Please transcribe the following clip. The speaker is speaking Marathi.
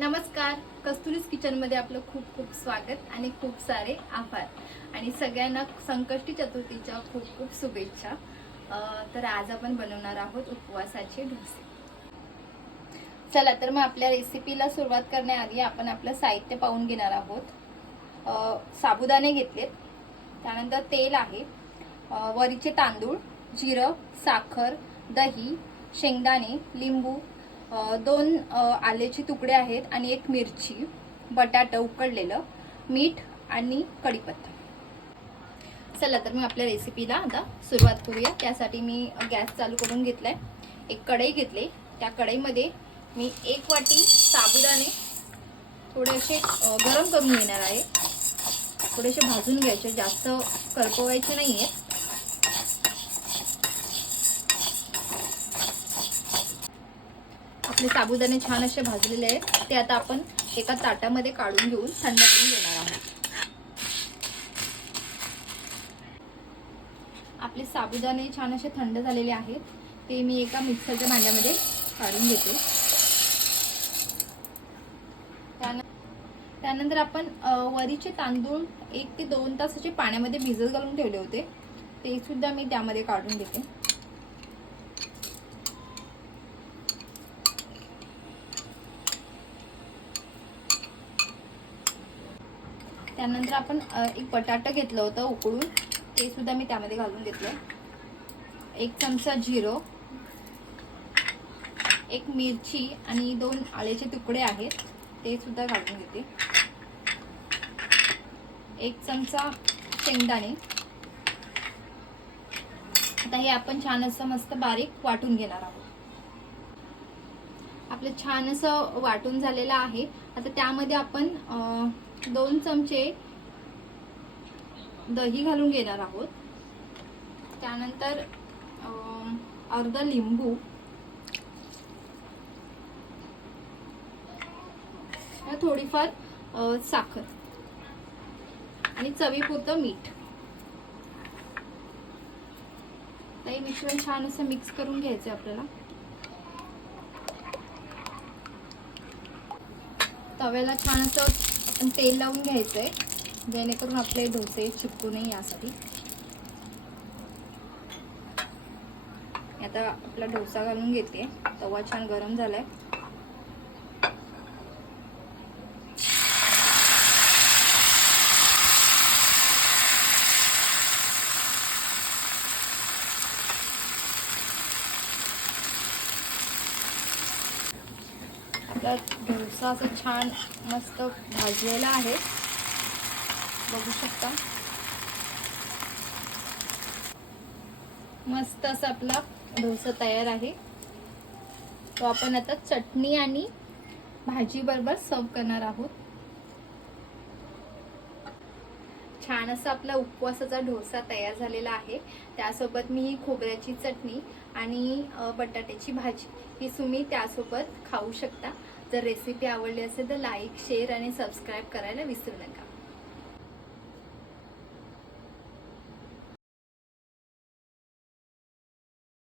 नमस्कार. कस्तुरीज किचनमध्ये आपलं खूप खूप स्वागत आणि खूप सारे आभार. आणि सगळ्यांना संकष्टी चतुर्थीच्या खूप खूप शुभेच्छा. तर आज आपण बनवणार आहोत उपवासाचे डोसे. चला तर मग आपल्या रेसिपीला सुरुवात करण्याआधी आपण आपलं साहित्य पाहून घेणार आहोत. साबुदाणे घेतलेत. त्यानंतर तेल आहे. वरीचे तांदूळ जिरं साखर दही शेंगदाणे लिंबू दोन आल्याचे तुकडे आहेत आणि एक मिरची बटाटा उकडलेलं मीठ आणि कढीपत्ता. चला तर मी आपल्या रेसिपीला आता सुरुवात करूया. त्यासाठी मी गॅस चालू करून घेतलाय. एक कढई घेतली. त्या कढईमध्ये मी एक वाटी साबुदाणे थोडेसे गरम करून घेणार आहे. थोडेसे भाजून घ्यायचे. जास्त करपवायचे आहे आपले साबुदाणे छान असे भाजलेले आहेत ते आता आपण एका ताटामध्ये काढून घेऊन थंड करून घेणार आहोत. आपले साबुदाणे छान असे थंड झालेले आहेत ते मी एका मिक्सरच्या भांड्यामध्ये काढून घेते. त्यानंतर आपण वरीचे तांदूळ एक ते दोन तास असे पाण्यामध्ये भिजत घालून ठेवले होते. ते सुद्धा मी त्यामध्ये काढून घेते. त्यानंतर आपण एक बटाटं घेतलं होतं उकळून ते सुद्धा मी त्यामध्ये घालून घेतलं एक चमचा जिरो एक मिरची आणि दोन आळ्याचे तुकडे आहेत. ते सुद्धा घालून घेते. एक चमचा शेंगदाणे. आता हे आपण छान असं मस्त बारीक वाटून घेणार आहोत. आपलं छान असं वाटून झालेलं आहे. आता त्यामध्ये आपण दोन चमचे दही घालून घेणार आहोत. त्यानंतर अर्धा लिंबू. थोडीफार साखर आणि चवीपुरतं मीठ. तर हे मिश्रण छान असं मिक्स करून घ्यायचं आपल्याला. तव्याला छान असं पण तेल लावून घ्यायचंय. जेणेकरून आपले डोसे चिपकू नये यासाठी. आता आपला डोसा घालून घेते. तवा छान गरम झालाय. आपला डोसा असं छान मस्त भाजलेला आहे. बघू शकता. मस्त असा आपला डोसा तयार आहे. तो आपण आता चटणी आणि भाजी बरोबर सर्व करणार आहोत. छान असा आपला उपवासाचा डोसा तयार झालेला आहे. त्यासोबत मी ही खोबऱ्याची चटणी आणि बटाट्याची भाजी ही तुम्ही त्यासोबत खाऊ शकता. जर रेसिपी आवडली असेल तर लाईक शेअर आणि सबस्क्राईब करायला विसरू नका.